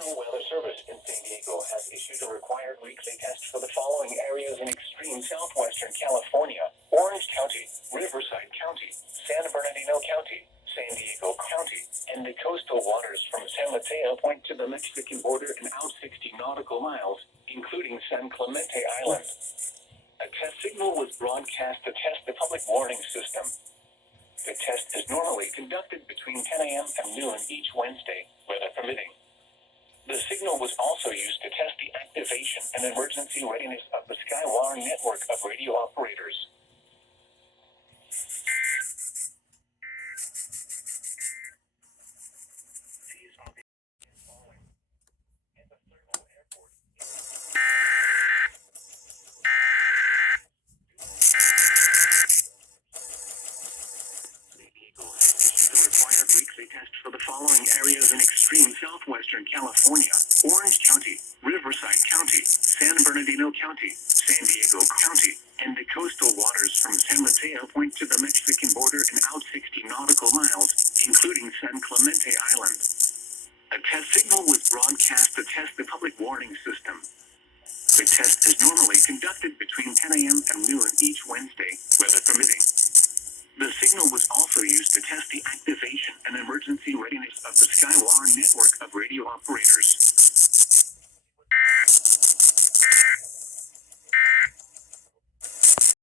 National Weather Service in San Diego has issued a required weekly test for the following areas in extreme southwestern California: Orange County, Riverside County, San Bernardino County, San Diego County, and the coastal waters from San Mateo Point to the Mexican border and out 60 nautical miles, including San Clemente Island. A test signal was broadcast to test the public warning system. The test is normally conducted between 10 a.m. and noon each Wednesday, weather permitting. The signal was also used to test the activation and emergency readiness of the Skywire network of radio operators. These are the following. In the Thermal Airport. The required weekly test for the following areas in extreme southwestern California: Orange County, Riverside County, San Bernardino County, San Diego County, and the coastal waters from San Mateo Point to the Mexican border and out 60 nautical miles, including San Clemente Island. A test signal was broadcast to test the public warning system. The test is normally conducted between 10 a.m. and noon each Wednesday, weather permitting. The signal was also used to test the activation and emergency readiness of the Skywire network of radio operators.